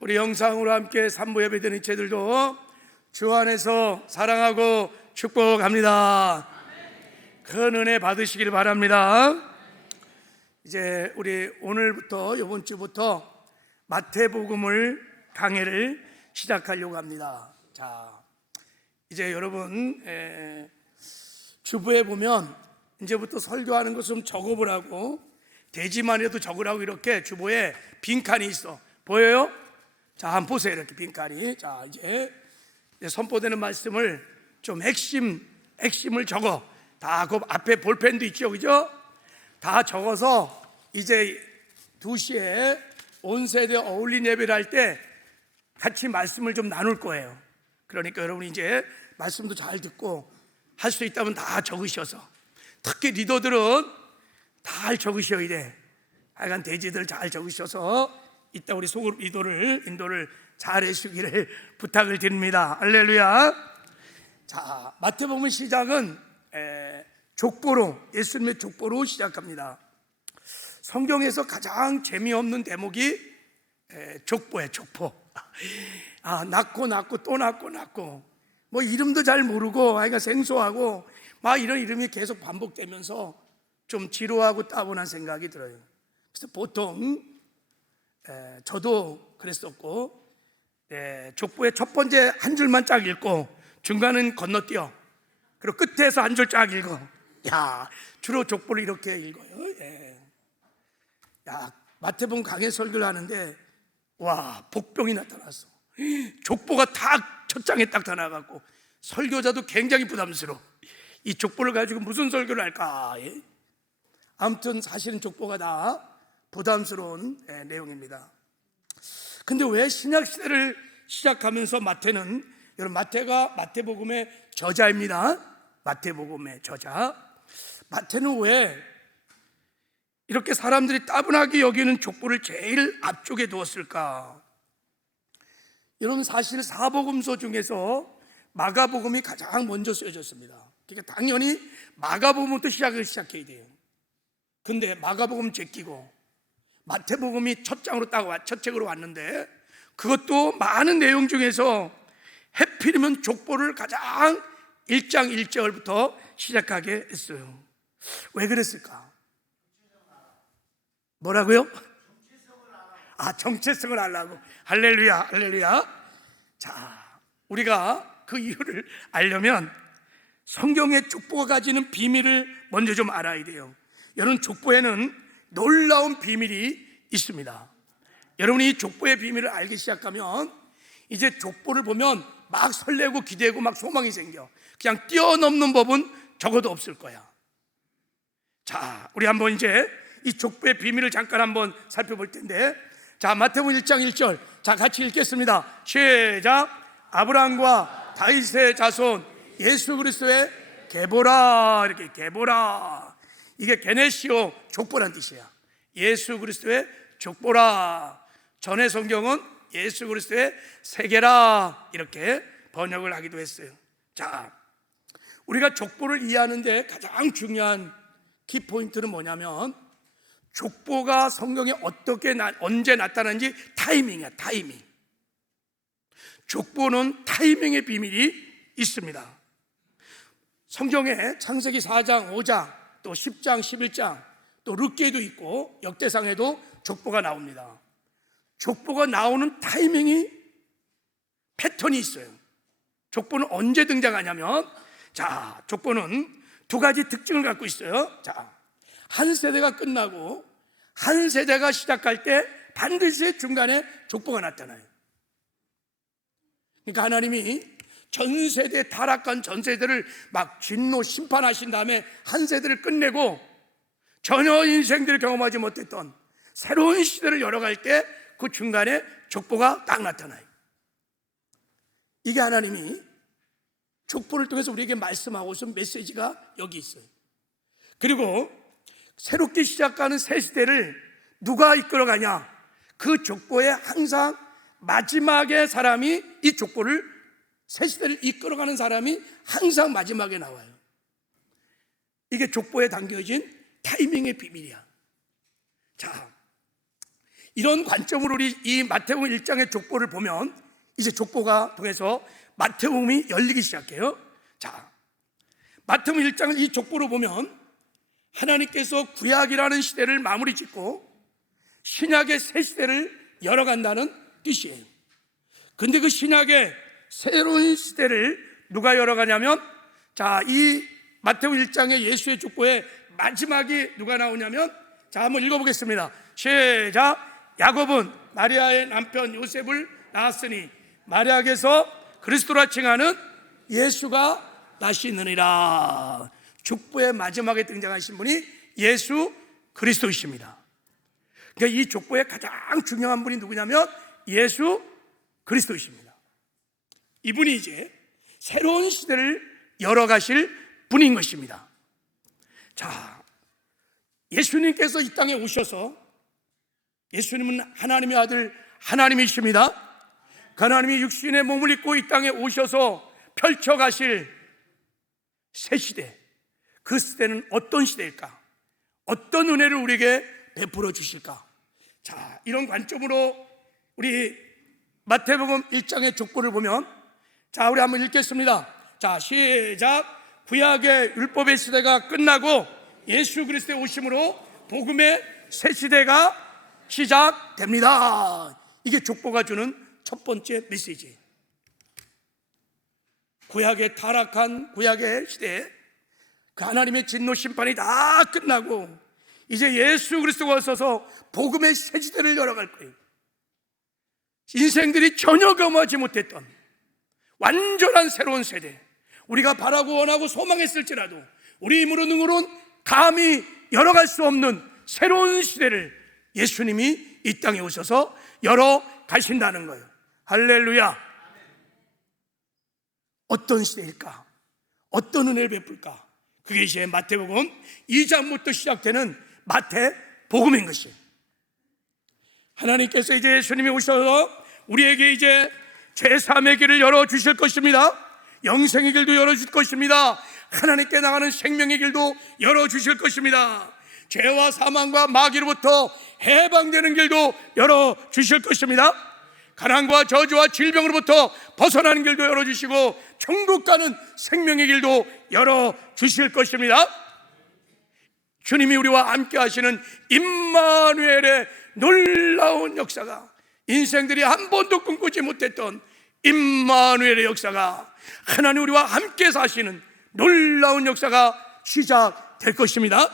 우리 영상으로 함께 산부 예배드리는 이체들도 주 안에서 사랑하고 축복합니다. 큰 은혜 받으시길 바랍니다. 이제 우리 오늘부터 이번 주부터 마태복음을 강해를 시작하려고 합니다. 자, 이제 여러분 주부에 보면 이제부터 설교하는 것 좀 적어보라고, 대지만 해도 적으라고 이렇게 주보에 빈칸이 있어. 보여요? 자, 한번 보세요. 이렇게 빈칸이. 자, 이제 선포되는 말씀을 좀 핵심을 적어. 다 그 앞에 볼펜도 있죠, 그죠? 다 적어서 이제 2시에 온 세대 어울린 예배를 할 때 같이 말씀을 좀 나눌 거예요. 그러니까 여러분 이제 말씀도 잘 듣고 할 수 있다면 다 적으셔서, 특히 리더들은 다 적으셔야 돼. 하여간 대지들 잘 적으셔서 이따 우리 소그룹 인도를 잘 해주기를 부탁을 드립니다. 할렐루야. 자, 마태복음 시작은 족보로, 예수님의 족보로 시작합니다. 성경에서 가장 재미없는 대목이 족보예요. 족보. 낳고 또 낳고 뭐 이름도 잘 모르고 하여간 생소하고 막 이런 이름이 계속 반복되면서 좀 지루하고 따분한 생각이 들어요. 그래서 보통 저도 그랬었고, 족보의 첫 번째 한 줄만 쫙 읽고 중간은 건너뛰어, 그리고 끝에서 한 줄 쫙 읽어. 야, 주로 족보를 이렇게 읽어요. 야, 마태복음 강해 설교를 하는데 와, 복병이 나타났어. 족보가 딱 첫 장에 딱 나가고 설교자도 굉장히 부담스러워. 이 족보를 가지고 무슨 설교를 할까? 아무튼 사실은 족보가 다 부담스러운 내용입니다. 근데 왜 신약시대를 시작하면서 마태는, 여러분 마태가 마태복음의 저자입니다. 마태복음의 저자. 마태는 왜 이렇게 사람들이 따분하게 여기는 족보를 제일 앞쪽에 두었을까? 여러분 사실 사복음서 중에서 마가복음이 가장 먼저 쓰여졌습니다. 그러니까 당연히 마가복음부터 시작해야 돼요. 근데 마가복음 제끼고 마태복음이 첫 책으로 왔는데, 그것도 많은 내용 중에서 해필이면 족보를 가장 1장 1절부터 시작하게 했어요. 왜 그랬을까? 뭐라고요? 정체성을 알라고. 할렐루야. 자, 우리가 그 이유를 알려면 성경의 족보가 가지는 비밀을 먼저 좀 알아야 돼요. 여러분, 족보에는 놀라운 비밀이 있습니다. 여러분이 이 족보의 비밀을 알기 시작하면 이제 족보를 보면 막 설레고 기대고 막 소망이 생겨. 그냥 뛰어넘는 법은 적어도 없을 거야. 자, 우리 한번 이제 이 족보의 비밀을 잠깐 한번 살펴볼 텐데, 자, 마태복음 1장 1절. 자, 같이 읽겠습니다. 시작. 아브라함과 다윗의 자손 예수 그리스도의 계보라. 이렇게 계보라. 이게 게네시오, 족보란 뜻이야. 예수 그리스도의 족보라. 전의 성경은 예수 그리스도의 세계라 이렇게 번역을 하기도 했어요. 자, 우리가 족보를 이해하는데 가장 중요한 키포인트는 뭐냐면, 족보가 성경에 언제 나타나는지 타이밍이야. 타이밍. 족보는 타이밍의 비밀이 있습니다. 성경에 창세기 4장 5장 또 10장 11장 또 룻기에도 있고 역대상에도 족보가 나옵니다. 족보가 나오는 타이밍이, 패턴이 있어요. 족보는 언제 등장하냐면, 자, 족보는 두 가지 특징을 갖고 있어요. 자, 한 세대가 끝나고 한 세대가 시작할 때 반드시 중간에 족보가 나타나요. 그러니까 하나님이 전 세대, 타락한 전 세대를 막 진노 심판하신 다음에 한 세대를 끝내고 전혀 인생들을 경험하지 못했던 새로운 시대를 열어갈 때 그 중간에 족보가 딱 나타나요. 이게 하나님이 족보를 통해서 우리에게 말씀하고 있는 메시지가 여기 있어요. 그리고 새롭게 시작하는 새 시대를 누가 이끌어가냐? 그 족보에 항상 마지막에 사람이, 이 족보를, 새 시대를 이끌어가는 사람이 항상 마지막에 나와요. 이게 족보에 담겨진 타이밍의 비밀이야. 자, 이런 관점으로 우리 이 마태복음 1장의 족보를 보면 이제 족보가 통해서 마태복음이 열리기 시작해요. 자, 마태복음 1장을 이 족보로 보면 하나님께서 구약이라는 시대를 마무리 짓고 신약의 새 시대를 열어간다는 뜻이에요. 근데 그 신약의 새로운 시대를 누가 열어가냐면, 자, 이 마태복음 1장의 예수의 족보의 마지막이 누가 나오냐면, 자, 한번 읽어보겠습니다. 시작. 야곱은 마리아의 남편 요셉을 낳았으니 마리아께서 그리스도라 칭하는 예수가 나시느니라. 족보의 마지막에 등장하신 분이 예수 그리스도이십니다. 그러니까 이 족보의 가장 중요한 분이 누구냐면 예수 그리스도이십니다. 이분이 이제 새로운 시대를 열어가실 분인 것입니다. 자, 예수님께서 이 땅에 오셔서, 예수님은 하나님의 아들 하나님이십니다. 그 하나님이 육신의 몸을 입고 이 땅에 오셔서 펼쳐가실 새 시대, 그 시대는 어떤 시대일까? 어떤 은혜를 우리에게 베풀어 주실까? 자, 이런 관점으로 우리 마태복음 1장의 족보를 보면, 자, 우리 한번 읽겠습니다. 자, 시작. 구약의 율법의 시대가 끝나고 예수 그리스도의 오심으로 복음의 새 시대가 시작됩니다. 이게 족보가 주는 첫 번째 메시지. 구약의 타락한 구약의 시대에 그 하나님의 진노 심판이 다 끝나고 이제 예수 그리스도가 오셔서 복음의 새 시대를 열어갈 거예요. 인생들이 전혀 경험하지 못했던 완전한 새로운 세대, 우리가 바라고 원하고 소망했을지라도 우리 힘으로 능으로는 감히 열어갈 수 없는 새로운 시대를 예수님이 이 땅에 오셔서 열어가신다는 거예요. 할렐루야. 어떤 시대일까? 어떤 은혜를 베풀까? 그게 이제 마태복음 2장부터 시작되는 마태복음인 것이에요. 하나님께서 이제 예수님이 오셔서 우리에게 이제 제3의 길을 열어주실 것입니다. 영생의 길도 열어주실 것입니다. 하나님께 나가는 생명의 길도 열어주실 것입니다. 죄와 사망과 마귀로부터 해방되는 길도 열어주실 것입니다. 가난과 저주와 질병으로부터 벗어나는 길도 열어주시고 천국 가는 생명의 길도 열어주실 것입니다. 주님이 우리와 함께 하시는 임마누엘의 놀라운 역사가, 인생들이 한 번도 꿈꾸지 못했던 임마누엘의 역사가, 하나님 우리와 함께 사시는 놀라운 역사가 시작될 것입니다.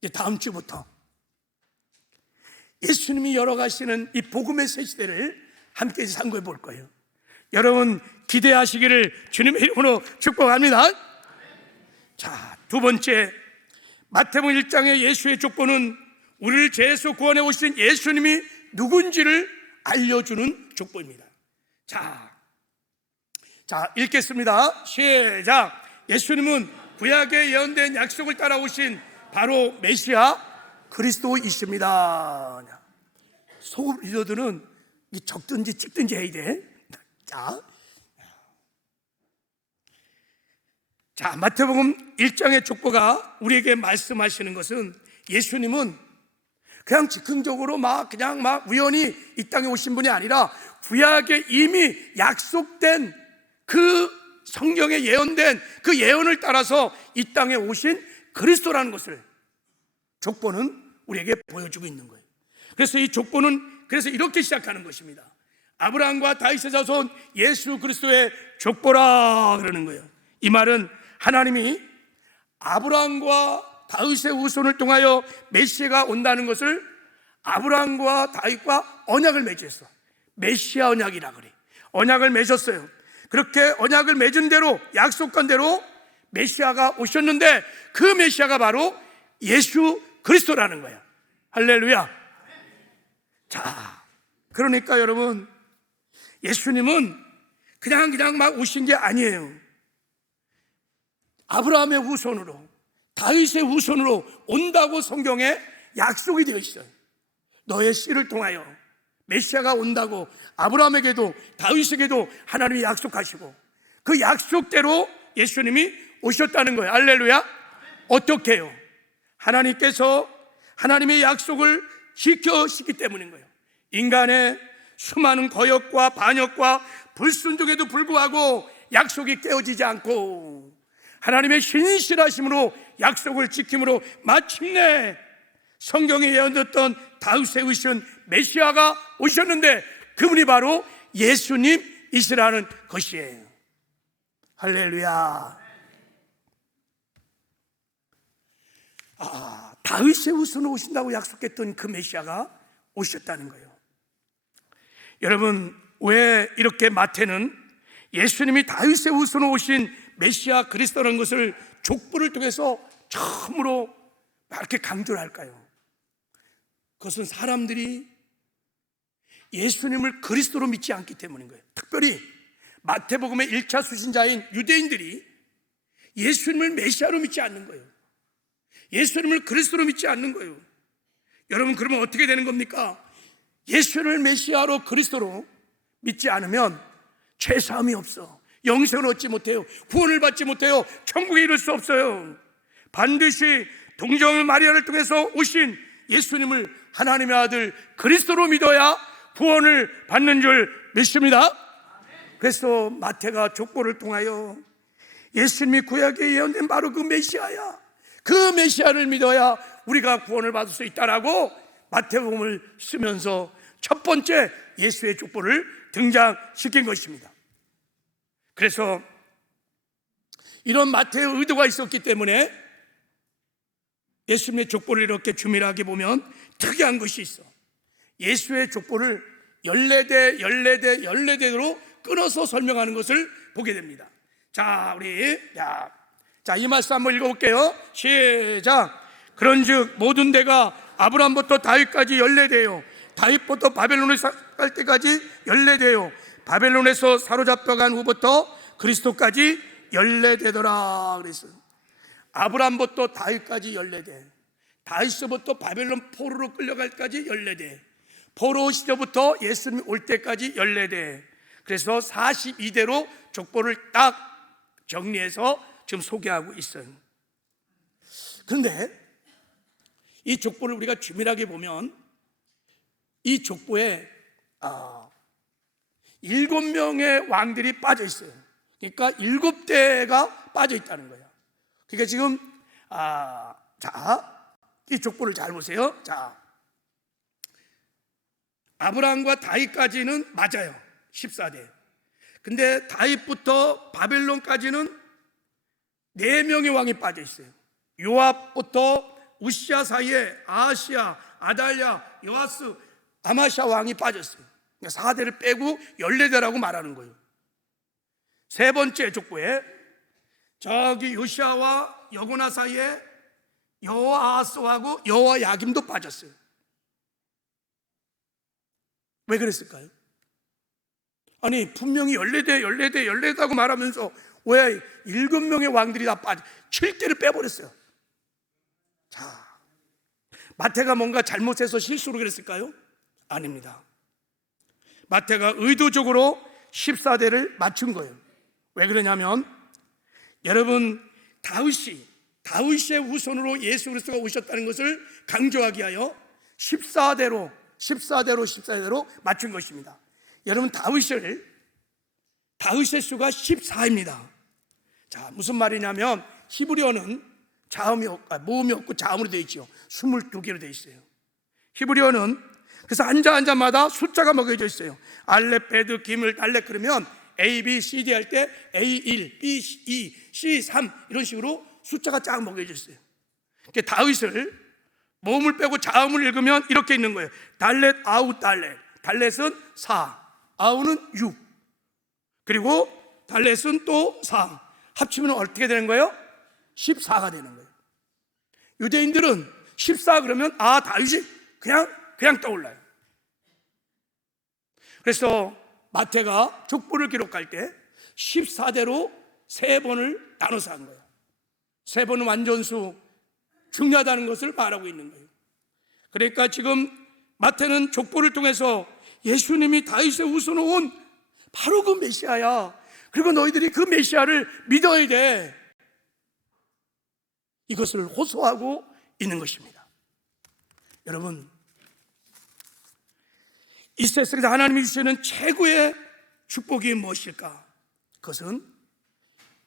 이제 다음 주부터 예수님이 열어가시는 이 복음의 새 시대를 함께 상고해 볼 거예요. 여러분 기대하시기를 주님의 이름으로 축복합니다. 자, 두 번째, 마태복음 1장의 예수의 족보는 우리를 죄에서 구원해 오신 예수님이 누군지를 알려주는 족보입니다. 자, 읽겠습니다. 시작. 예수님은 구약에 예언된 약속을 따라오신 바로 메시아 그리스도이십니다. 소금 리더들은 적든지 찍든지 해야 돼. 자, 마태복음 1장의 족보가 우리에게 말씀하시는 것은 예수님은 그냥 즉흥적으로 그냥 우연히 이 땅에 오신 분이 아니라 구약에 이미 약속된 그 성경에 예언된 그 예언을 따라서 이 땅에 오신 그리스도라는 것을 족보는 우리에게 보여주고 있는 거예요. 그래서 이 족보는 이렇게 시작하는 것입니다. 아브라함과 다윗의 자손 예수 그리스도의 족보라 그러는 거예요. 이 말은 하나님이 아브라함과 다윗의 후손을 통하여 메시아가 온다는 것을 아브라함과 다윗과 언약을 맺었어. 메시아 언약이라 그래. 언약을 맺었어요. 그렇게 언약을 맺은 대로, 약속한 대로 메시아가 오셨는데 그 메시아가 바로 예수 그리스도라는 거야. 할렐루야. 자, 그러니까 여러분, 예수님은 그냥 막 오신 게 아니에요. 아브라함의 후손으로, 다윗의 후손으로 온다고 성경에 약속이 되어 있어요. 너의 씨를 통하여 메시아가 온다고 아브라함에게도 다윗에게도 하나님이 약속하시고 그 약속대로 예수님이 오셨다는 거예요. 할렐루야. 어떻게 해요? 하나님께서 하나님의 약속을 지켜시기 때문인 거예요. 인간의 수많은 거역과 반역과 불순종에도 불구하고 약속이 깨어지지 않고 하나님의 신실하심으로 약속을 지킴으로 마침내 성경에 예언됐던 다윗의 의신 메시아가 오셨는데 그분이 바로 예수님이시라는 것이에요. 할렐루야. 다윗의 후손으로 오신다고 약속했던 그 메시아가 오셨다는 거예요. 여러분, 왜 이렇게 마태는 예수님이 다윗의 후손으로 오신 메시아 그리스도라는 것을 족보를 통해서 처음으로 이렇게 강조를 할까요? 그것은 사람들이 예수님을 그리스도로 믿지 않기 때문인 거예요. 특별히 마태복음의 1차 수신자인 유대인들이 예수님을 메시아로 믿지 않는 거예요. 예수님을 그리스도로 믿지 않는 거예요. 여러분, 그러면 어떻게 되는 겁니까? 예수를 메시아로 그리스도로 믿지 않으면 죄사함이 없어. 영생을 얻지 못해요. 구원을 받지 못해요. 천국에 이를 수 없어요. 반드시 동정을 마리아를 통해서 오신 예수님을 하나님의 아들 그리스도로 믿어야 구원을 받는 줄 믿습니다. 그래서 마태가 족보를 통하여 예수님이 구약에 예언된 바로 그 메시아야, 그 메시아를 믿어야 우리가 구원을 받을 수 있다라고 마태복음을 쓰면서 첫 번째 예수의 족보를 등장시킨 것입니다. 그래서 이런 마태의 의도가 있었기 때문에 예수님의 족보를 이렇게 주밀하게 보면 특이한 것이 있어. 예수의 족보를 14대로 끊어서 설명하는 것을 보게 됩니다. 자, 이 말씀 한번 읽어볼게요. 시작. 그런즉 모든 데가 아브라함부터 다윗까지 14대요, 다윗부터 바벨론에 갈 때까지 14대요, 바벨론에서 사로잡혀간 후부터 그리스도까지 14대더라 그랬어요. 아브라함부터 다윗까지 14대, 다윗서부터 바벨론 포로로 끌려갈 때까지 14대, 포로 시대부터 예수님 올 때까지 14대. 그래서 42대로 족보를 딱 정리해서 지금 소개하고 있어요. 그런데 이 족보를 우리가 주밀하게 보면 이 족보에 7명의 왕들이 빠져 있어요. 그러니까 7대가 빠져 있다는 거예요. 그러니까 지금 이 족보를 잘 보세요. 자, 아브라함과 다윗까지는 맞아요. 14대. 근데 다윗부터 바벨론까지는 4명의 왕이 빠져 있어요. 요압부터 우시아 사이에 아하시아, 아달랴, 요아스, 아마샤 왕이 빠졌어요. 그러니까 4대를 빼고 14대라고 말하는 거예요. 세 번째 족보에 저기 요시아와 여고나 사이에 여호아하스하고 여호야김도 빠졌어요. 왜 그랬을까요? 아니, 분명히 14대라고 말하면서 왜 7명의 왕들이 다 빠져 7대를 빼버렸어요. 자, 마태가 뭔가 잘못해서 실수로 그랬을까요? 아닙니다. 마태가 의도적으로 14대를 맞춘 거예요. 왜 그러냐면, 여러분, 다윗의 후손으로 예수 그리스도가 오셨다는 것을 강조하기 위하여 14대로 맞춘 것입니다. 여러분, 다윗의 수가 14입니다. 자, 무슨 말이냐면 히브리어는 모음이 없고 자음으로 되어 있죠. 22개로 되어 있어요. 히브리어는 그래서 한자마다 숫자가 먹여져 있어요. 알렙, 베드, 기물, 달렛 그러면 A, B, C, D 할 때 A1, B2, C3 이런 식으로 숫자가 쫙 먹여져 있어요. 다윗을 모음을 빼고 자음을 읽으면 이렇게 있는 거예요. 달렛, 아우, 달렛. 달렛은 4, 아우는 6, 그리고 달렛은 또 4. 합치면 어떻게 되는 거예요? 14가 되는 거예요. 유대인들은 14 그러면 다윗이 그냥 떠올라요. 그래서 마태가 족보를 기록할 때 14대로 3번을 나눠서 한 거예요. 3번은 완전수, 중요하다는 것을 말하고 있는 거예요. 그러니까 지금 마태는 족보를 통해서 예수님이 다윗의 후손으로 온 바로 그 메시아야, 그리고 너희들이 그 메시아를 믿어야 돼, 이것을 호소하고 있는 것입니다. 여러분, 이 세상에서 하나님이 주시는 최고의 축복이 무엇일까? 그것은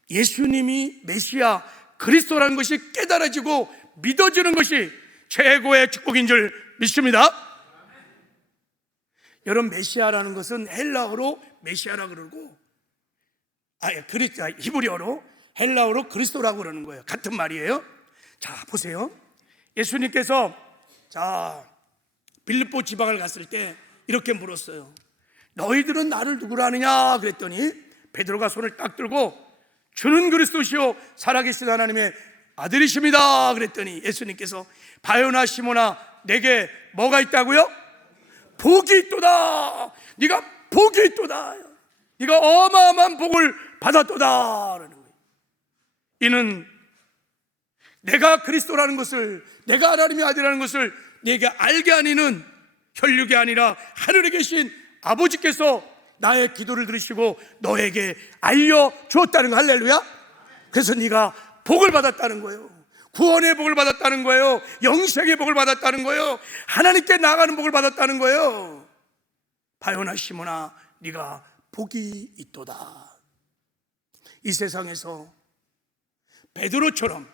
예수님이 메시아 그리스도라는 것이 깨달아지고 믿어지는 것이 최고의 축복인 줄 믿습니다. 여러분, 메시아라는 것은 헬라어로 메시아라고 그러고, 히브리어로 헬라어로 그리스도라고 그러는 거예요. 같은 말이에요. 자, 보세요. 예수님께서 빌립보 지방을 갔을 때 이렇게 물었어요. 너희들은 나를 누구라 하느냐? 그랬더니 베드로가 손을 딱 들고 주는 그리스도시요 살아계신 하나님의 아들이십니다. 그랬더니 예수님께서 바요나 시몬아, 내게 뭐가 있다고요? 복이 있도다. 네가 복이 있도다. 네가 어마어마한 복을 받았도다 라는 거예요. 이는 내가 그리스도라는 것을, 내가 하나님의 아들이라는 것을 네게 알게 하니는 혈육이 아니라 하늘에 계신 아버지께서 나의 기도를 들으시고 너에게 알려주었다는 거. 할렐루야. 그래서 네가 복을 받았다는 거예요. 구원의 복을 받았다는 거예요. 영생의 복을 받았다는 거예요. 하나님께 나아가는 복을 받았다는 거예요. 바요나 시몬아, 네가 복이 있도다. 이 세상에서 베드로처럼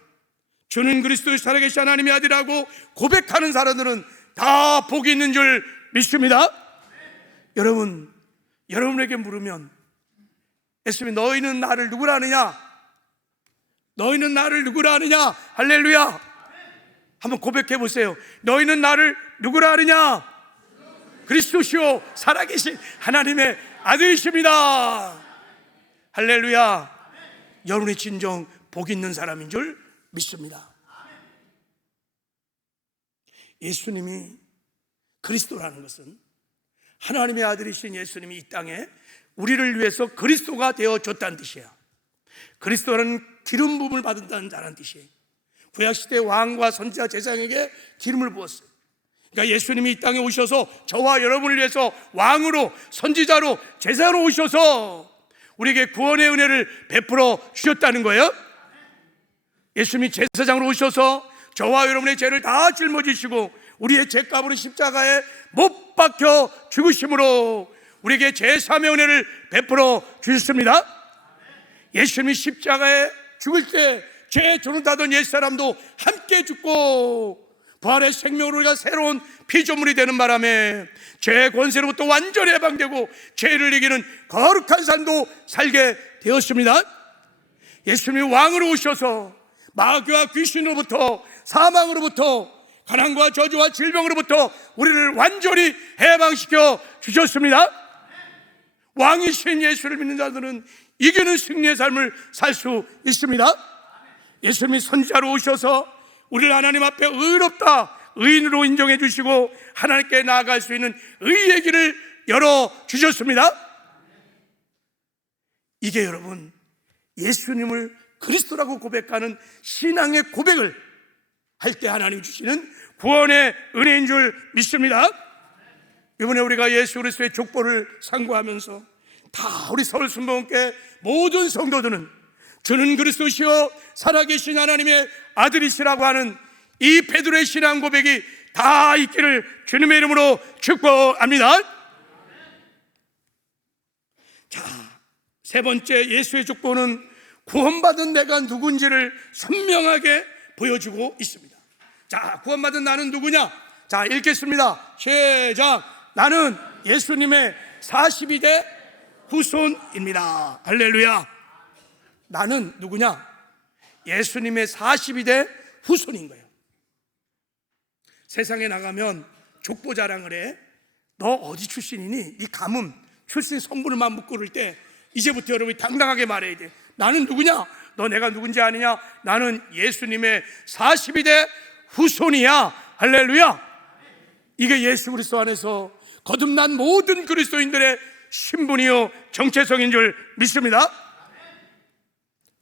주는 그리스도의 살아계신 하나님의 아들이라고 고백하는 사람들은 다 복이 있는 줄 믿습니다. 여러분에게 물으면, 예수님이 너희는 나를 누구라 하느냐? 너희는 나를 누구라 하느냐? 할렐루야. 한번 고백해 보세요. 너희는 나를 누구라 하느냐? 그리스도시요 살아계신 하나님의 아들이십니다. 할렐루야. 여러분이 진정 복 있는 사람인 줄 믿습니다. 예수님이 그리스도라는 것은, 하나님의 아들이신 예수님이 이 땅에 우리를 위해서 그리스도가 되어줬다는 뜻이에요. 그리스도라는 기름 부음을 받는다는 자라는 뜻이에요. 구약시대 왕과 선지자 제사장에게 기름을 부었어요. 그러니까 예수님이 이 땅에 오셔서 저와 여러분을 위해서 왕으로, 선지자로, 제사로 오셔서 우리에게 구원의 은혜를 베풀어 주셨다는 거예요. 예수님이 제사장으로 오셔서 저와 여러분의 죄를 다 짊어지시고 우리의 죄값으로 십자가에 못 박혀 죽으심으로 우리에게 제3의 은혜를 베풀어 주셨습니다. 예수님이 십자가에 죽을 때 죄 조는다던 옛사람도 함께 죽고 부활의 생명으로 우리가 새로운 피조물이 되는 바람에 죄의 권세로부터 완전히 해방되고 죄를 이기는 거룩한 삶도 살게 되었습니다. 예수님이 왕으로 오셔서 마귀와 귀신으로부터, 사망으로부터, 가난과 저주와 질병으로부터 우리를 완전히 해방시켜 주셨습니다. 왕이신 예수를 믿는 자들은 이기는 승리의 삶을 살 수 있습니다. 예수님이 선지자로 오셔서 우리를 하나님 앞에 의롭다, 의인으로 인정해 주시고 하나님께 나아갈 수 있는 의의 길을 열어주셨습니다. 이게 여러분, 예수님을 그리스도라고 고백하는 신앙의 고백을 할 때 하나님 주시는 구원의 은혜인 줄 믿습니다. 이번에 우리가 예수 그리스도의 족보를 상고하면서 다 우리 서울순복음교회 모든 성도들은 주는 그리스도시요 살아계신 하나님의 아들이시라고 하는 이 베드로의 신앙 고백이 다 있기를 주님의 이름으로 축복합니다. 자, 세 번째 예수의 족보는 구원받은 내가 누군지를 선명하게 보여주고 있습니다. 자, 구원받은 나는 누구냐? 자, 읽겠습니다. 시작. 나는 예수님의 42대 후손입니다. 할렐루야. 나는 누구냐? 예수님의 42대 후손인 거예요. 세상에 나가면 족보 자랑을 해. 너 어디 출신이니? 네 가문, 출신 성분을만 묻고 그럴 때 이제부터 여러분이 당당하게 말해야 돼. 나는 누구냐? 너 내가 누군지 아느냐? 나는 예수님의 42대 후손이야. 할렐루야. 이게 예수 그리스도 안에서 거듭난 모든 그리스도인들의 신분이요 정체성인 줄 믿습니다.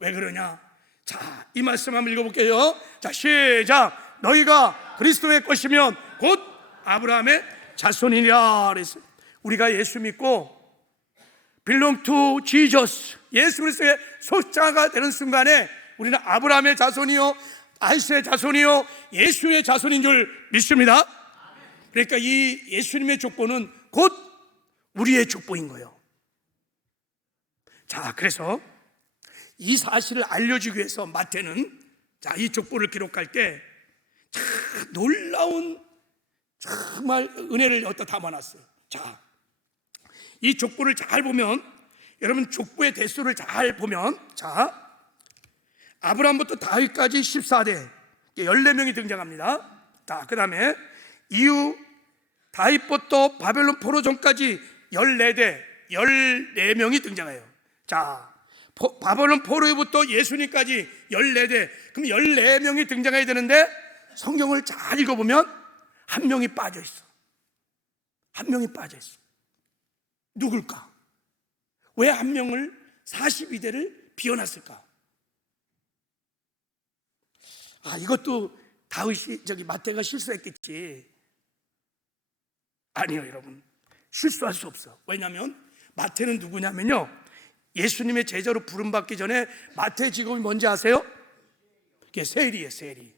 왜 그러냐? 자, 이 말씀 한번 읽어볼게요. 자, 시작. 너희가 그리스도의 것이면 곧 아브라함의 자손이라 그랬어요. 우리가 예수 믿고 belong to Jesus, 예수 그리스도의 속자가 되는 순간에 우리는 아브라함의 자손이요 아이스의 자손이요 예수의 자손인 줄 믿습니다. 그러니까 이 예수님의 족보는 곧 우리의 족보인 거예요. 자, 그래서 이 사실을 알려주기 위해서 마태는 이 족보를 기록할 때 놀라운 정말 은혜를 여기다 담아놨어요. 자, 이 족보를 잘 보면, 여러분 족보의 대수를 잘 보면, 자, 아브라함부터 다윗까지 14대 14명이 등장합니다. 자, 그 다음에 이후 다윗부터 바벨론 포로 전까지 14대 14명이 등장해요. 자, 바벨론 포로부터 예수님까지 14대, 그럼 14명이 등장해야 되는데 성경을 잘 읽어보면 한 명이 빠져 있어. 한 명이 빠져 있어. 누굴까? 왜 한 명을 42대를 비워놨을까? 이것도 마태가 실수했겠지. 아니요, 여러분. 실수할 수 없어. 왜냐하면 마태는 누구냐면요, 예수님의 제자로 부름받기 전에 마태의 직업이 뭔지 아세요? 그게 세리예요. 세리.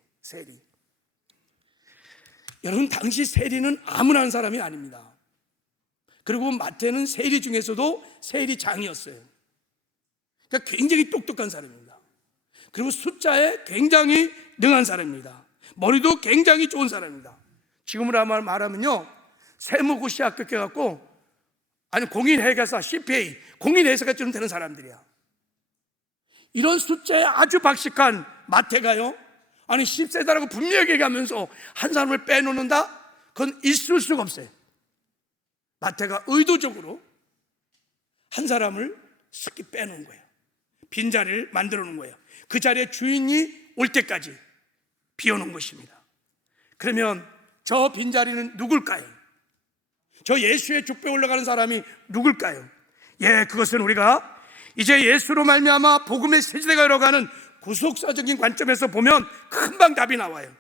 여러분, 당시 세리는 아무나 하는 사람이 아닙니다. 그리고 마태는 세리 중에서도 세리장이었어요. 그러니까 굉장히 똑똑한 사람입니다. 그리고 숫자에 굉장히 능한 사람입니다. 머리도 굉장히 좋은 사람입니다. 지금으로 말하면요, 세무고시 합격해갖고, 아니 공인회계사 CPA, 공인회계사가 되는 사람들이야. 이런 숫자에 아주 박식한 마태가요, 아니 10세다라고 분명히 얘기하면서 한 사람을 빼놓는다? 그건 있을 수가 없어요. 마태가 의도적으로 한 사람을 쓱 빼놓은 거예요. 빈자리를 만들어 놓은 거예요. 그 자리에 주인이 올 때까지 비워놓은 것입니다. 그러면 저 빈자리는 누굴까요? 저 예수의 족보에 올라가는 사람이 누굴까요? 그것은 우리가 이제 예수로 말미암아 복음의 세대가 열어가는 구속사적인 관점에서 보면 금방 답이 나와요.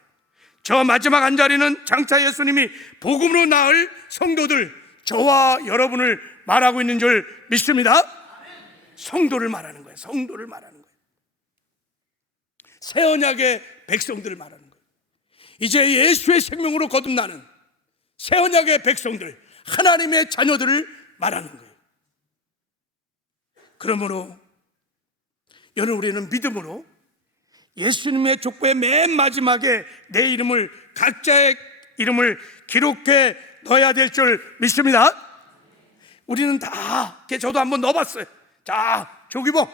저 마지막 한 자리는 장차 예수님이 복음으로 낳을 성도들, 저와 여러분을 말하고 있는 줄 믿습니다. 성도를 말하는 거예요. 성도를 말하는 거예요. 새 언약의 백성들을 말하는 거예요. 이제 예수의 생명으로 거듭나는 새 언약의 백성들, 하나님의 자녀들을 말하는 거예요. 그러므로 여러분, 우리는 믿음으로 예수님의 족보의 맨 마지막에 내 이름을, 각자의 이름을 기록해 넣어야 될 줄 믿습니다. 우리는 다, 저도 한번 넣어봤어요. 자, 조기봉.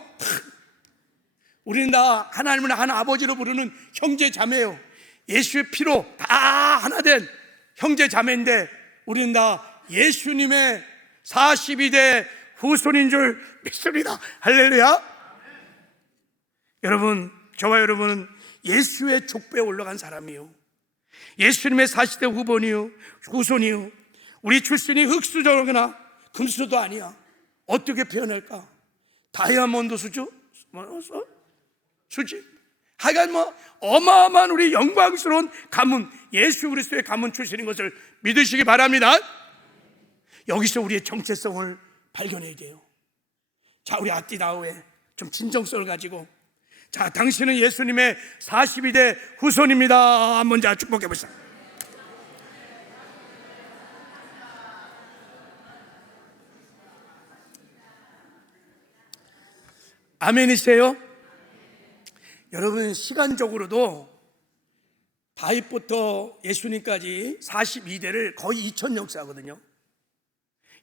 우리는 다 하나님을 한 아버지로 부르는 형제 자매예요. 예수의 피로 다 하나 된 형제 자매인데, 우리는 다 예수님의 42대 후손인 줄 믿습니다. 할렐루야. 여러분, 저와 여러분은 예수의 족보에 올라간 사람이요, 예수님의 40대 후손이요. 우리 출신이 흙수저거나 금수저도 아니야. 어떻게 표현할까? 다이아몬드 수지? 하여간 어마어마한 우리 영광스러운 가문, 예수 그리스도의 가문 출신인 것을 믿으시기 바랍니다. 여기서 우리의 정체성을 발견해야 돼요. 자, 우리 아띠다오에 좀 진정성을 가지고, 자, 당신은 예수님의 42대 후손입니다. 한번 자, 축복해 보시죠. 아멘이세요? 여러분, 시간적으로도 다윗부터 예수님까지 42대를 거의 2000 역사거든요.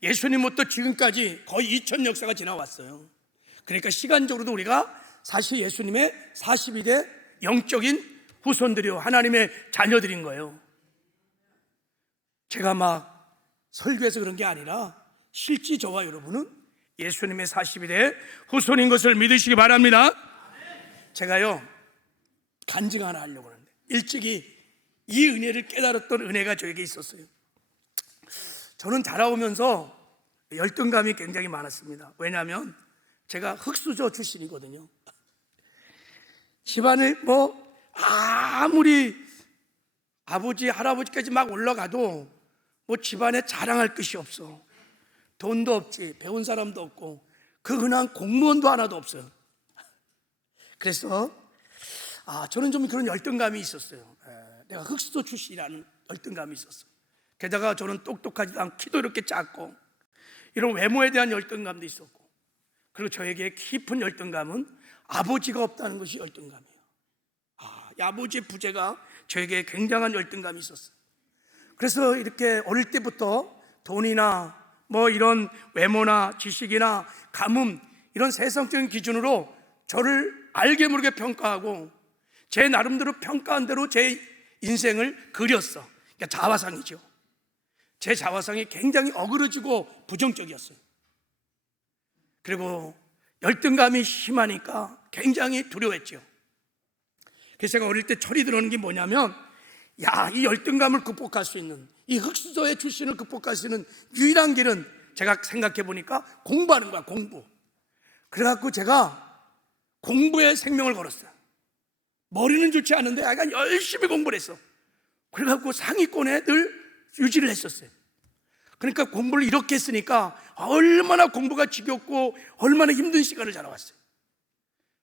예수님부터 지금까지 거의 2000 역사가 지나왔어요. 그러니까 시간적으로도 우리가 사실 예수님의 42대 영적인 후손들이요, 하나님의 자녀들인 거예요. 제가 막 설교해서 그런 게 아니라 실제 저와 여러분은 예수님의 42대 후손인 것을 믿으시기 바랍니다. 제가요, 간증 하나 하려고 하는데, 일찍이 이 은혜를 깨달았던 은혜가 저에게 있었어요. 저는 자라오면서 열등감이 굉장히 많았습니다. 왜냐하면 제가 흙수저 출신이거든요. 집안에 아무리 아버지, 할아버지까지 막 올라가도 집안에 자랑할 것이 없어. 돈도 없지, 배운 사람도 없고, 그 흔한 공무원도 하나도 없어요. 그래서 저는 좀 그런 열등감이 있었어요. 내가 흙수저 출신이라는 열등감이 있었어요. 게다가 저는 똑똑하지도 않고 키도 이렇게 작고 이런 외모에 대한 열등감도 있었고, 그리고 저에게 깊은 열등감은 아버지가 없다는 것이 열등감이에요. 이 아버지의 부재가 저에게 굉장한 열등감이 있었어요. 그래서 이렇게 어릴 때부터 돈이나 뭐 이런 외모나 지식이나 가문, 이런 세상적인 기준으로 저를 알게 모르게 평가하고 제 나름대로 평가한 대로 제 인생을 그렸어. 그러니까 자화상이죠. 제 자화상이 굉장히 어그러지고 부정적이었어요. 그리고 열등감이 심하니까 굉장히 두려워했죠. 그래서 제가 어릴 때 철이 들어오는 게 뭐냐면, 이 열등감을 극복할 수 있는, 이 흑수저의 출신을 극복할 수 있는 유일한 길은 제가 생각해 보니까 공부하는 거야, 공부. 그래갖고 제가 공부에 생명을 걸었어요. 머리는 좋지 않은데 약간 열심히 공부를 했어. 그래갖고 상위권에 늘 유지를 했었어요. 그러니까 공부를 이렇게 했으니까 얼마나 공부가 지겹고 얼마나 힘든 시간을 자라왔어요.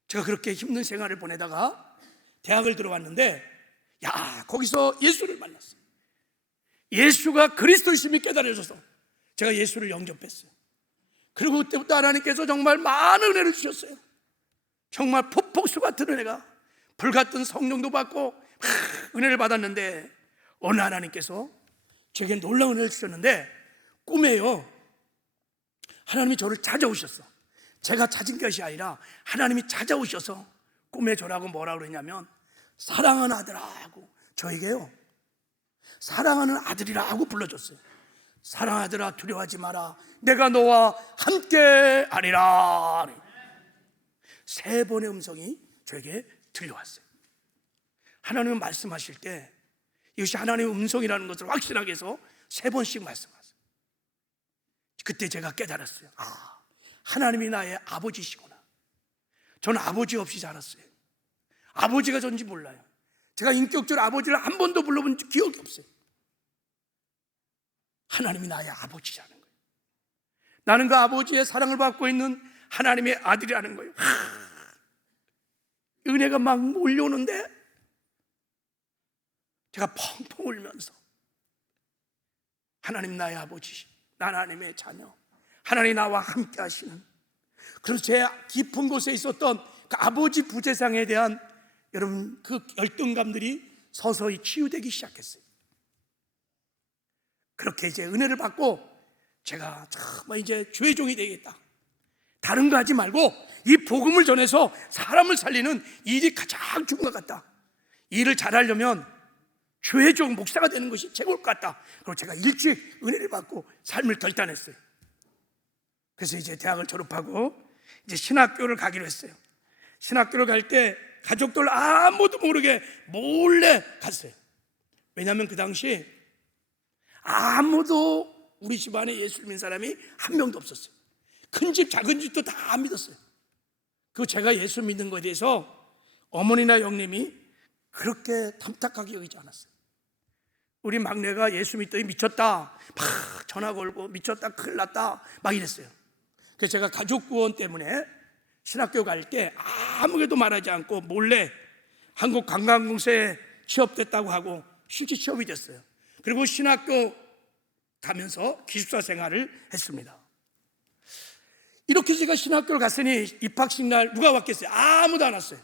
제가 그렇게 힘든 생활을 보내다가 대학을 들어왔는데, 거기서 예수를 만났어요. 예수가 그리스도이심이 깨달아져서 제가 예수를 영접했어요. 그리고 그때부터 하나님께서 정말 많은 은혜를 주셨어요. 정말 폭포수 같은 은혜가, 불같은 성령도 받고 은혜를 받았는데, 어느 하나님께서 제게 놀라운 은혜를 주셨는데, 꿈에요 하나님이 저를 찾아오셨어. 제가 찾은 것이 아니라 하나님이 찾아오셔서 꿈에 저라고 뭐라고 그러냐면, 사랑하는 아들아고 저에게요, 사랑하는 아들이라고 불러줬어요. 사랑하더라, 두려워하지 마라, 내가 너와 함께 하리라. 3번의 음성이 저에게 들려왔어요. 하나님은 말씀하실 때 이것이 하나님의 음성이라는 것을 확신하게 해서 3번씩 말씀하세요. 그때 제가 깨달았어요. 하나님이 나의 아버지시구나. 저는 아버지 없이 자랐어요. 아버지가 전지 몰라요. 제가 인격적으로 아버지를 한 번도 불러본 기억이 없어요. 하나님이 나의 아버지라는 거예요. 나는 그 아버지의 사랑을 받고 있는 하나님의 아들이라는 거예요. 은혜가 막 몰려오는데 제가 펑펑 울면서, 하나님 나의 아버지, 난 하나님의 자녀, 하나님 나와 함께 하시는, 그래서 제 깊은 곳에 있었던 그 아버지 부재상에 대한 여러분 그 열등감들이 서서히 치유되기 시작했어요. 그렇게 이제 은혜를 받고 제가 정말 이제 주의 종이 되겠다, 다른 거 하지 말고 이 복음을 전해서 사람을 살리는 일이 가장 중요한 것 같다, 이 일을 잘하려면 주의 종 목사가 되는 것이 최고일 것 같다. 그리고 제가 일찍 은혜를 받고 삶을 결단했어요. 그래서 이제 대학을 졸업하고 이제 신학교를 가기로 했어요. 신학교를 갈 때 가족들 아무도 모르게 몰래 갔어요. 왜냐하면 그 당시 아무도 우리 집안에 예수 믿는 사람이 한 명도 없었어요. 큰 집 작은 집도 다 안 믿었어요. 그리고 제가 예수 믿는 것에 대해서 어머니나 형님이 그렇게 탐탁하게 여기지 않았어요. 우리 막내가 예수 믿더니 미쳤다, 막 전화 걸고 미쳤다, 큰일 났다 막 이랬어요. 그래서 제가 가족 구원 때문에 신학교 갈 때 아무에도 말하지 않고 몰래 한국관광공사에 취업됐다고 하고 실제 취업이 됐어요. 그리고 신학교 가면서 기숙사 생활을 했습니다. 이렇게 제가 신학교를 갔으니 입학식 날 누가 왔겠어요? 아무도 안 왔어요.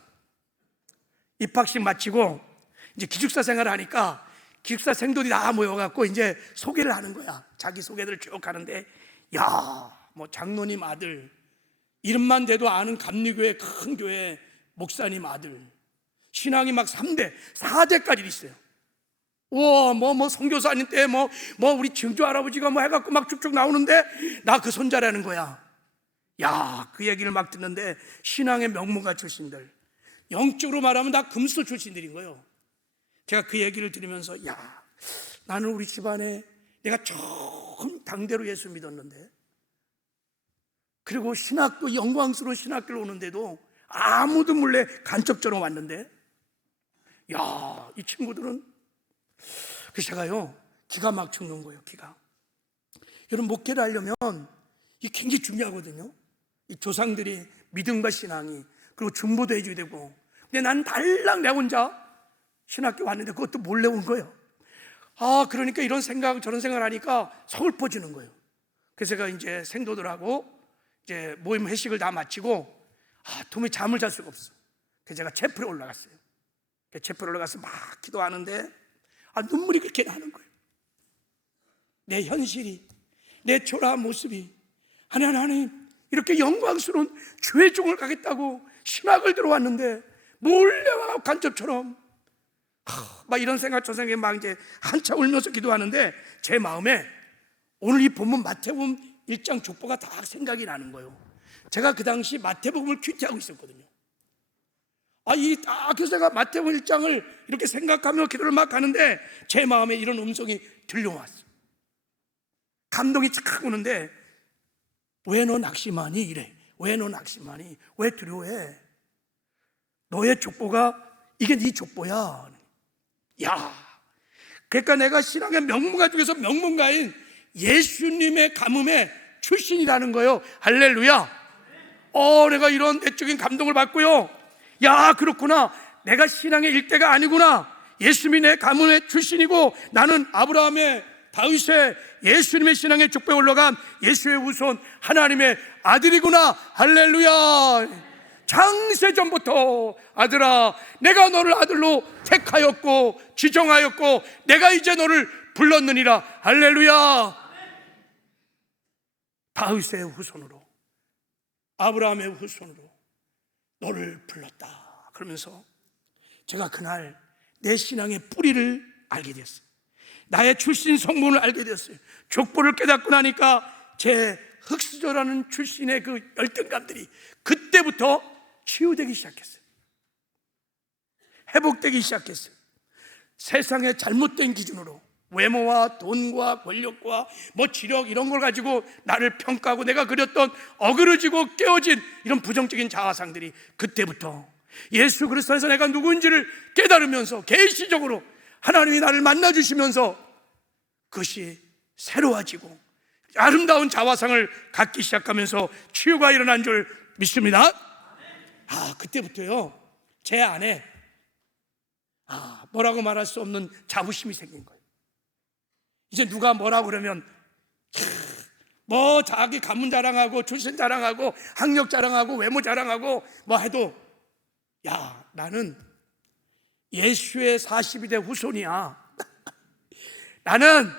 입학식 마치고 이제 기숙사 생활을 하니까 기숙사 생들이 다 모여갖고 이제 소개를 하는 거야. 자기 소개를 쭉 하는데, 뭐 장로님 아들, 이름만 대도 아는 감리교회 큰 교회 목사님 아들, 신앙이 막 3대, 4대까지 있어요. 뭐 선교사님 때 뭐 우리 증조 할아버지가 뭐 해갖고 막 쭉쭉 나오는데 나 그 손자라는 거야. 그 얘기를 막 듣는데 신앙의 명문가 출신들, 영적으로 말하면 다 금수 출신들인 거예요. 제가 그 얘기를 들으면서 나는 우리 집안에 내가 처음 당대로 예수 믿었는데, 그리고 신학교, 영광스러운 신학교를 오는데도 아무도 몰래 간첩처럼 왔는데, 이 친구들은, 그래서 제가요 기가 막 죽는 거예요. 기가. 여러분, 목회를 하려면 이게 굉장히 중요하거든요. 이 조상들이 믿음과 신앙이, 그리고 중보도 해줘야 되고. 근데 난 달랑 내 혼자 신학교 왔는데 그것도 몰래 온 거예요. 그러니까 이런 생각 저런 생각을 하니까 서글퍼지는 거예요. 그래서 제가 이제 생도들하고 이제 모임 회식을 다 마치고 도무지 잠을 잘 수가 없어. 그래서 제가 채플에 올라갔어요. 채플에 올라가서 막 기도하는데 눈물이 그렇게 나는 거예요. 내 현실이, 내 초라한 모습이 하나님 이렇게 영광스러운 주의 종을 가겠다고 신학을 들어왔는데 몰래와 간접처럼 막 이런 생각 저 생각에 막 이제 한참 울면서 기도하는데 제 마음에 오늘 이 본문 마태복음 1장 족보가 다 생각이 나는 거예요. 제가 그 당시 마태복음을 큐티하고 있었거든요. 그래서 제가 마태복음 1장을 이렇게 생각하며 기도를 막 하는데 제 마음에 이런 음성이 들려왔어요. 감동이 착 오는데 왜 너 낙심하니? 이래. 왜 너 낙심하니? 왜 두려워해? 너의 족보가 이게 네 족보야. 그러니까 내가 신앙의 명문가 중에서 명문가인 예수님의 가뭄의 출신이라는 거예요. 할렐루야. 내가 이런 내적인 감동을 받고요. 그렇구나. 내가 신앙의 일대가 아니구나. 예수님이 내 가문의 출신이고 나는 아브라함의, 다윗의, 예수님의 신앙의 족보에 올라간 예수의 후손 하나님의 아들이구나. 할렐루야. 창세전부터 아들아, 내가 너를 아들로 택하였고 지정하였고 내가 이제 너를 불렀느니라. 할렐루야. 다윗의 후손으로, 아브라함의 후손으로 너를 불렀다. 그러면서 제가 그날 내 신앙의 뿌리를 알게 됐어요. 나의 출신 성분을 알게 됐어요. 족보를 깨닫고 나니까 제 흑수저라는 출신의 그 열등감들이 그때부터 치유되기 시작했어요. 회복되기 시작했어요. 세상의 잘못된 기준으로 외모와 돈과 권력과 지력 이런 걸 가지고 나를 평가하고 내가 그렸던 어그러지고 깨어진 이런 부정적인 자아상들이 그때부터 예수 그리스도 안에서 내가 누구인지를 깨달으면서 계시적으로 하나님이 나를 만나주시면서 그것이 새로워지고 아름다운 자화상을 갖기 시작하면서 치유가 일어난 줄 믿습니다. 그때부터요 제 안에 뭐라고 말할 수 없는 자부심이 생긴 거예요. 이제 누가 뭐라고 그러면 자기 가문 자랑하고 출신 자랑하고 학력 자랑하고 외모 자랑하고 해도 나는 예수의 42대 후손이야. 나는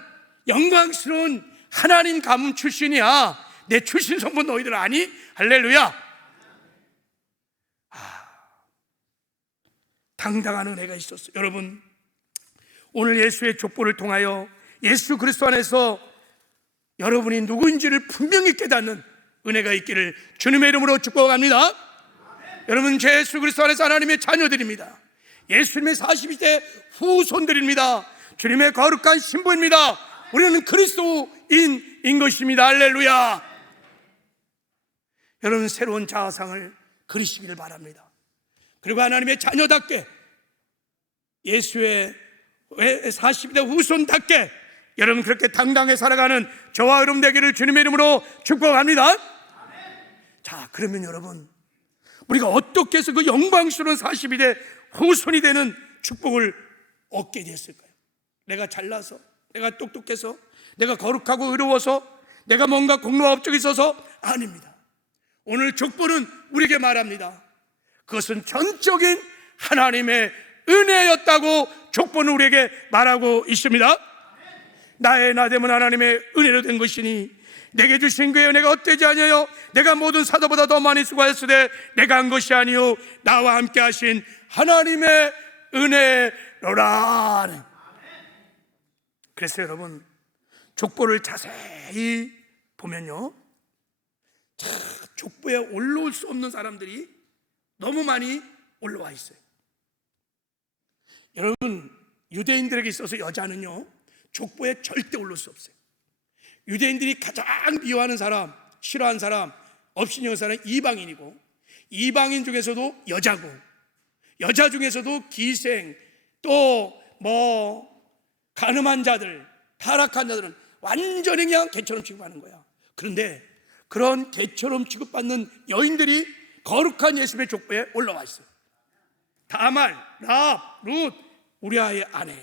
영광스러운 하나님 가문 출신이야. 내 출신 성분 너희들 아니? 할렐루야. 당당한 은혜가 있었어요. 여러분, 오늘 예수의 족보를 통하여 예수 그리스도 안에서 여러분이 누구인지를 분명히 깨닫는 은혜가 있기를 주님의 이름으로 축복합니다. 여러분, 제 예수 그리스도 안에서 하나님의 자녀들입니다. 예수님의 42대 후손들입니다. 주님의 거룩한 신부입니다. 우리는 그리스도인인 것입니다. 할렐루야. 여러분, 새로운 자아상을 그리시기를 바랍니다. 그리고 하나님의 자녀답게 예수의 42대 후손답게 여러분 그렇게 당당히 살아가는 저와 여러분 되기를 주님의 이름으로 축복합니다. 자, 그러면 여러분, 우리가 어떻게 해서 그 영광스러운 42대 후손이 되는 축복을 얻게 됐을까요? 내가 잘나서, 내가 똑똑해서, 내가 거룩하고 의로워서, 내가 뭔가 공로와 업적이 있어서? 아닙니다. 오늘 족보는 우리에게 말합니다. 그것은 전적인 하나님의 은혜였다고 족보는 우리에게 말하고 있습니다. 나의 나됨은 하나님의 은혜로 된 것이니 내게 주신 그의 은혜가 헛되지 아니하여 내가 모든 사도보다 더 많이 수고하였으되 내가 한 것이 아니요 나와 함께 하신 하나님의 은혜로라. 그래서 여러분, 족보를 자세히 보면요, 족보에 올라올 수 없는 사람들이 너무 많이 올라와 있어요. 여러분, 유대인들에게 있어서 여자는요 족보에 절대 올릴 수 없어요. 유대인들이 가장 미워하는 사람, 싫어하는 사람, 업신여긴 사람은 이방인이고, 이방인 중에서도 여자고, 여자 중에서도 기생, 또 가늠한 자들, 타락한 자들은 완전히 그냥 개처럼 취급하는 거야. 그런데 그런 개처럼 취급받는 여인들이 거룩한 예수님의 족보에 올라와 있어요. 다말, 라합, 룻, 우리아의 아내,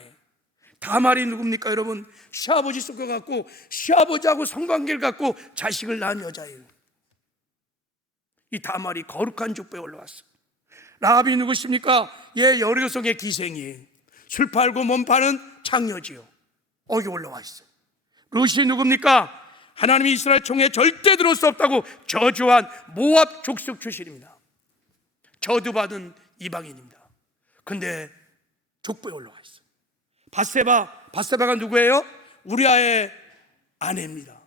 다말이 누굽니까 여러분? 시아버지 섞어갖고 시아버지하고 성관계를 갖고 자식을 낳은 여자예요. 이 다말이 거룩한 족보에 올라왔어. 라합이 누구십니까? 얘 여리고성의 기생이에요. 술 팔고 몸 파는 창녀지요. 여기 올라와 있어. 룻이 누굽니까? 하나님이 이스라엘 총회에 절대 들어올 수 없다고 저주한 모압 족속 출신입니다. 저주받은 이방인입니다. 근데 족보에 올라와 있어. 바세바가 누구예요? 우리아의 아내입니다.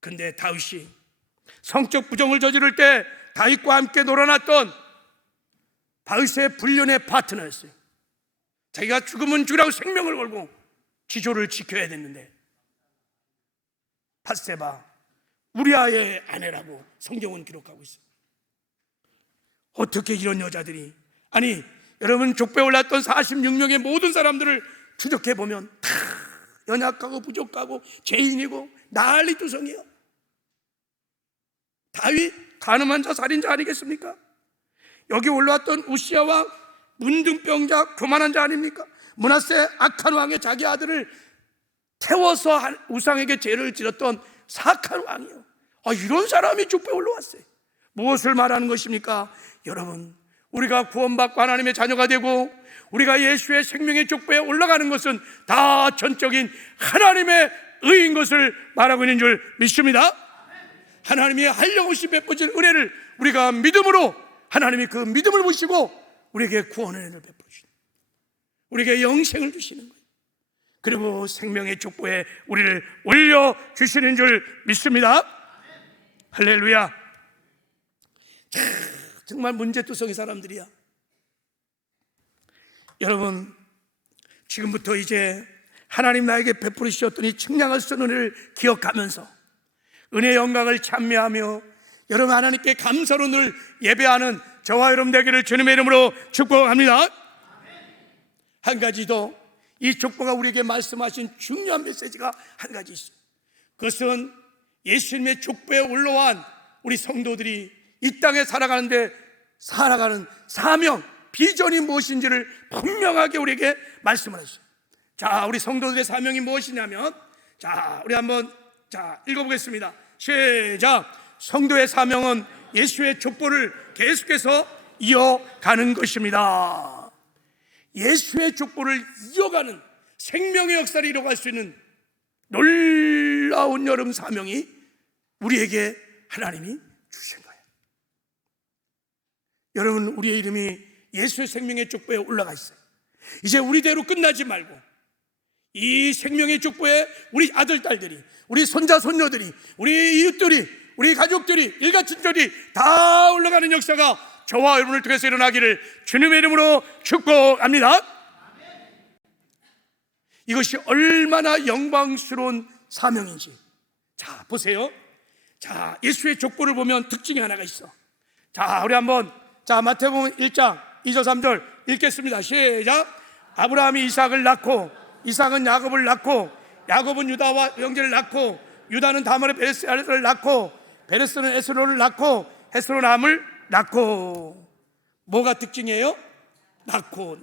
근데 다윗이 성적 부정을 저지를 때 다윗과 함께 놀아났던 다윗의 불륜의 파트너였어요. 자기가 죽으면 죽으라고 생명을 걸고 지조를 지켜야 됐는데 바세바 우리아의 아내라고 성경은 기록하고 있어요. 어떻게 이런 여자들이, 아니 여러분 족보에 올랐던 46명의 모든 사람들을 추적해 보면 다 연약하고 부족하고 죄인이고 난리투성이요. 다윗 간음한 자 살인자 아니겠습니까? 여기 올라왔던 우시아 왕 문둥병자 교만한 자 아닙니까? 므낫세 악한 왕의 자기 아들을 태워서 우상에게 죄를 지었던 사악한 왕이요. 이런 사람이 족보에 올라왔어요. 무엇을 말하는 것입니까? 여러분, 우리가 구원받고 하나님의 자녀가 되고 우리가 예수의 생명의 족보에 올라가는 것은 다 전적인 하나님의 의인 것을 말하고 있는 줄 믿습니다. 하나님이 한량없이 베푸신 은혜를 우리가 믿음으로, 하나님이 그 믿음을 보시고 우리에게 구원의 은혜를 베푸시는, 우리에게 영생을 주시는 거예요. 그리고 생명의 족보에 우리를 올려주시는 줄 믿습니다. 할렐루야. 정말 문제투성이 사람들이야. 여러분, 지금부터 이제 하나님 나에게 베풀으셨던 이 측량할 은혜를 기억하면서 은혜의 영광을 찬미하며 여러분 하나님께 감사로 늘 예배하는 저와 여러분 되기를 주님의 이름으로 축복합니다. 한 가지 더, 이 족보가 우리에게 말씀하신 중요한 메시지가 한 가지 있어요. 그것은 예수님의 족보에 올라온 우리 성도들이 이 땅에 살아가는 사명, 비전이 무엇인지를 분명하게 우리에게 말씀을 하셨어요. 자, 우리 성도들의 사명이 무엇이냐면, 자, 우리 한번 읽어보겠습니다. 시작. 성도의 사명은 예수의 족보를 계속해서 이어가는 것입니다. 예수의 족보를 이어가는 생명의 역사를 이뤄갈 수 있는 놀라운 여름 사명이 우리에게 하나님이 주신 거예요. 여러분, 우리의 이름이 예수의 생명의 족보에 올라가 있어요. 이제 우리대로 끝나지 말고 이 생명의 족보에 우리 아들, 딸들이, 우리 손자, 손녀들이, 우리 이웃들이, 우리 가족들이, 일가친척들이 다 올라가는 역사가 저와 여러분을 통해서 일어나기를 주님의 이름으로 축복합니다. 이것이 얼마나 영광스러운 사명인지. 자, 보세요. 자, 예수의 족보를 보면 특징이 하나가 있어. 자, 우리 한번 마태복음 1장 2절 3절 읽겠습니다. 시작. 아브라함이 이삭을 낳고 이삭은 야곱을 낳고 야곱은 유다와 형제를 낳고 유다는 다말의 베레스를 낳고 베레스는 에스로를 낳고 에스로는 암을 낳고. 뭐가 특징이에요? 낳고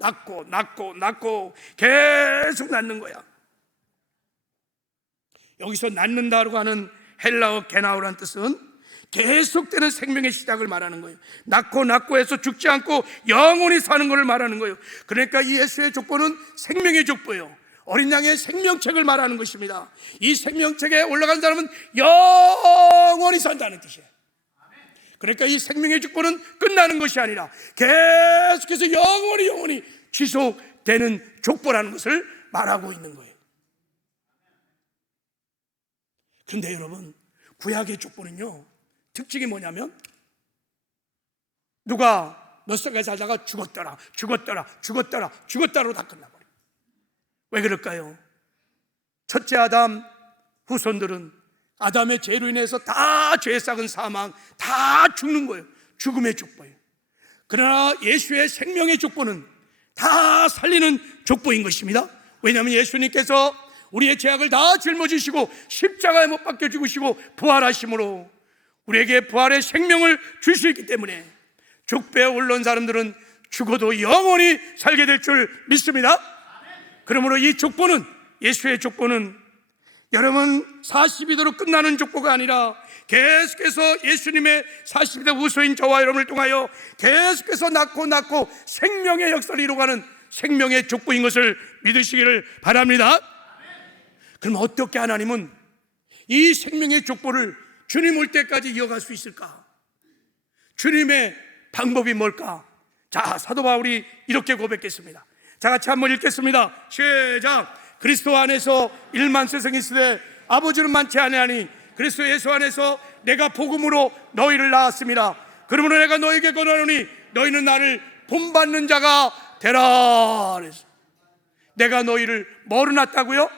계속 낳는 거야. 여기서 낳는다고 하는 헬라어 게나우라는 뜻은 계속되는 생명의 시작을 말하는 거예요. 낳고 해서 죽지 않고 영원히 사는 것을 말하는 거예요. 그러니까 이 예수의 족보는 생명의 족보예요. 어린 양의 생명책을 말하는 것입니다. 이 생명책에 올라간 사람은 영원히 산다는 뜻이에요. 그러니까 이 생명의 족보는 끝나는 것이 아니라 계속해서 영원히 지속되는 족보라는 것을 말하고 있는 거예요. 그런데 여러분, 구약의 족보는요, 특징이 뭐냐면 누가 몇 살까지 살다가 죽었더라로 다 끝나버려요. 왜 그럴까요? 첫째 아담 후손들은 아담의 죄로 인해서 다 죄에 싹은 사망, 다 죽는 거예요. 죽음의 족보예요. 그러나 예수의 생명의 족보는 다 살리는 족보인 것입니다. 왜냐하면 예수님께서 우리의 죄악을 다 짊어지시고 십자가에 못 박혀 죽으시고 부활하심으로 우리에게 부활의 생명을 줄 수 있기 때문에 족보에 올라온 사람들은 죽어도 영원히 살게 될 줄 믿습니다. 그러므로 이 족보는, 예수의 족보는 여러분 42도로 끝나는 족보가 아니라 계속해서 예수님의 42대 후손인 저와 여러분을 통하여 계속해서 낳고 생명의 역사를 이루어가는 생명의 족보인 것을 믿으시기를 바랍니다. 그럼 어떻게 하나님은 이 생명의 족보를 주님 올 때까지 이어갈 수 있을까? 주님의 방법이 뭘까? 자, 사도 바울이 이렇게 고백했습니다. 자, 같이 한번 읽겠습니다. 시작. 그리스도 안에서 1만 세상이 있으되 아버지는 많지 아니하니 그리스도 예수 안에서 내가 복음으로 너희를 낳았습니다. 그러므로 내가 너희에게 권하노니 너희는 나를 본받는 자가 되라. 그래서 내가 너희를 뭐로 낳았다고요?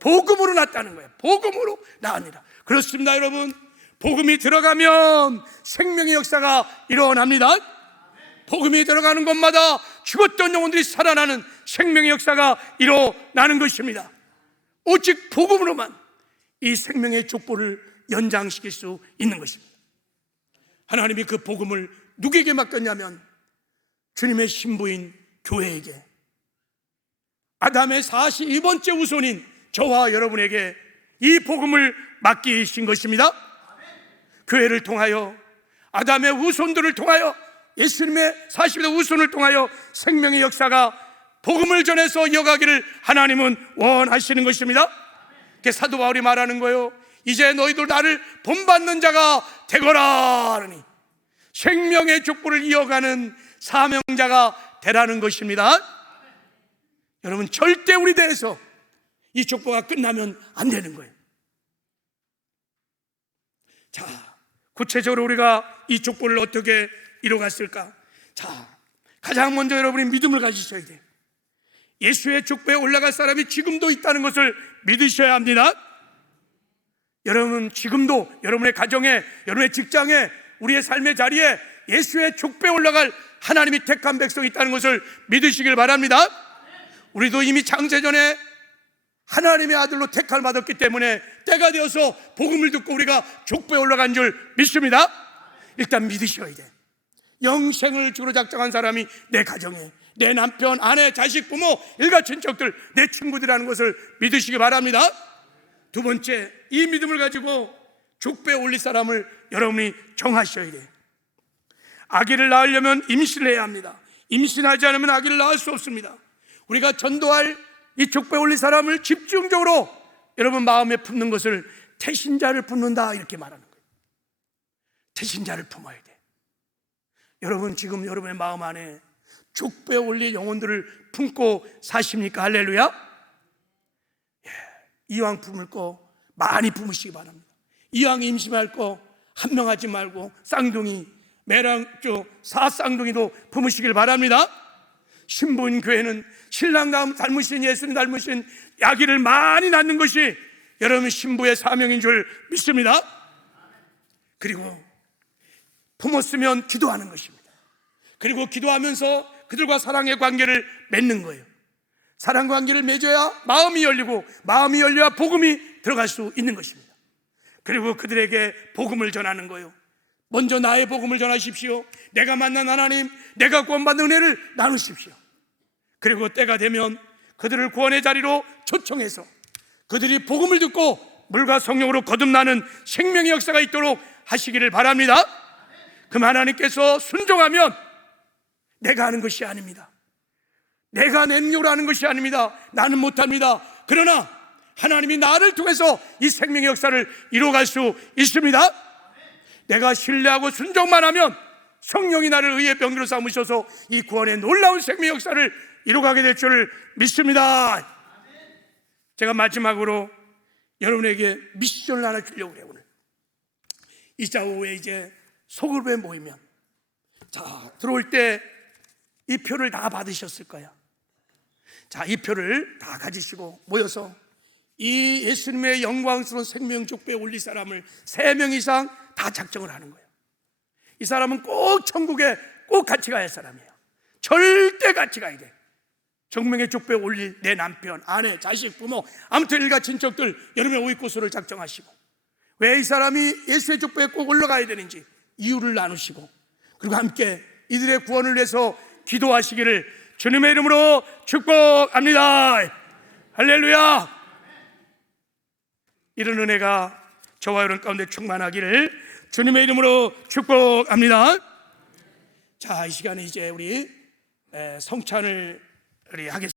복음으로 낳았다는 거예요. 복음으로 낳으니라. 그렇습니다, 여러분. 복음이 들어가면 생명의 역사가 일어납니다. 복음이 들어가는 곳마다 죽었던 영혼들이 살아나는 생명의 역사가 일어나는 것입니다. 오직 복음으로만 이 생명의 족보를 연장시킬 수 있는 것입니다. 하나님이 그 복음을 누구에게 맡겼냐면 주님의 신부인 교회에게, 아담의 42번째 후손인 저와 여러분에게 이 복음을 맡기신 것입니다. 교회를 통하여, 아담의 후손들을 통하여, 예수님의 40대 후손을 통하여 생명의 역사가 복음을 전해서 이어가기를 하나님은 원하시는 것입니다. 사도 바울이 말하는 거예요. 이제 너희들 나를 본받는 자가 되거라 하니 생명의 족보를 이어가는 사명자가 되라는 것입니다. 여러분, 절대 우리 대해서 이 족보가 끝나면 안 되는 거예요. 자, 구체적으로 우리가 이 족보를 어떻게 이뤄갔을까? 자, 가장 먼저 여러분이 믿음을 가지셔야 돼요. 예수의 족보에 올라갈 사람이 지금도 있다는 것을 믿으셔야 합니다. 여러분, 지금도 여러분의 가정에, 여러분의 직장에, 우리의 삶의 자리에 예수의 족보에 올라갈 하나님이 택한 백성이 있다는 것을 믿으시길 바랍니다. 우리도 이미 창세전에 하나님의 아들로 택함을 받았기 때문에 때가 되어서 복음을 듣고 우리가 족보에 올라간 줄 믿습니다. 일단 믿으셔야 돼. 영생을 주로 작정한 사람이 내 가정에, 내 남편, 아내, 자식, 부모, 일가 친척들, 내 친구들이라는 것을 믿으시기 바랍니다. 두 번째, 이 믿음을 가지고 족보에 올릴 사람을 여러분이 정하셔야 돼요. 아기를 낳으려면 임신을 해야 합니다. 임신하지 않으면 아기를 낳을 수 없습니다. 우리가 전도할 이 족보에 올릴 사람을 집중적으로 여러분 마음에 품는 것을 태신자를 품는다, 이렇게 말하는 거예요. 태신자를 품어야 돼. 여러분, 지금 여러분의 마음 안에 족보에 올릴 영혼들을 품고 사십니까? 할렐루야. 예, 이왕 품을 거 많이 품으시기 바랍니다. 이왕 임신할 거 한 명 하지 말고 쌍둥이, 매랑조, 사쌍둥이도 품으시길 바랍니다. 신부인 교회는 신랑 닮으신, 예수님 닮으신 아기를 많이 낳는 것이 여러분 신부의 사명인 줄 믿습니다. 그리고 품었으면 기도하는 것입니다. 그리고 기도하면서 그들과 사랑의 관계를 맺는 거예요. 사랑 관계를 맺어야 마음이 열리고, 마음이 열려야 복음이 들어갈 수 있는 것입니다. 그리고 그들에게 복음을 전하는 거예요. 먼저 나의 복음을 전하십시오. 내가 만난 하나님, 내가 구원받는 은혜를 나누십시오. 그리고 때가 되면 그들을 구원의 자리로 초청해서 그들이 복음을 듣고 물과 성령으로 거듭나는 생명의 역사가 있도록 하시기를 바랍니다. 그럼 하나님께서 순종하면 내가 하는 것이 아닙니다. 내가 내 능력으로 하는 것이 아닙니다. 나는 못합니다. 그러나 하나님이 나를 통해서 이 생명의 역사를 이루어갈 수 있습니다. 내가 신뢰하고 순종만 하면 성령이 나를 의의 병기로 삼으셔서 이 구원의 놀라운 생명의 역사를 이루어가게 될 줄을 믿습니다. 제가 마지막으로 여러분에게 미션을 하나 주려고 해요. 오늘 이자 오후에 이제 소그룹에 모이면, 자, 들어올 때 이 표를 다 받으셨을 거야. 자, 이 표를 다 가지시고 모여서 이 예수님의 영광스러운 생명 족보에 올릴 사람을 3명 이상 다 작정을 하는 거예요. 이 사람은 꼭 천국에 꼭 같이 가야 할 사람이에요. 절대 같이 가야 돼. 생명의 족보에 올릴 내 남편, 아내, 자식, 부모, 아무튼 일가 친척들 여러분의 오이코스를 작정하시고, 왜 이 사람이 예수의 족보에 꼭 올라가야 되는지 이유를 나누시고, 그리고 함께 이들의 구원을 위해서 기도하시기를 주님의 이름으로 축복합니다. 할렐루야. 이런 은혜가 저와 여러분 가운데 충만하기를 주님의 이름으로 축복합니다. 자, 이 시간에 이제 우리 성찬을 하겠습니다.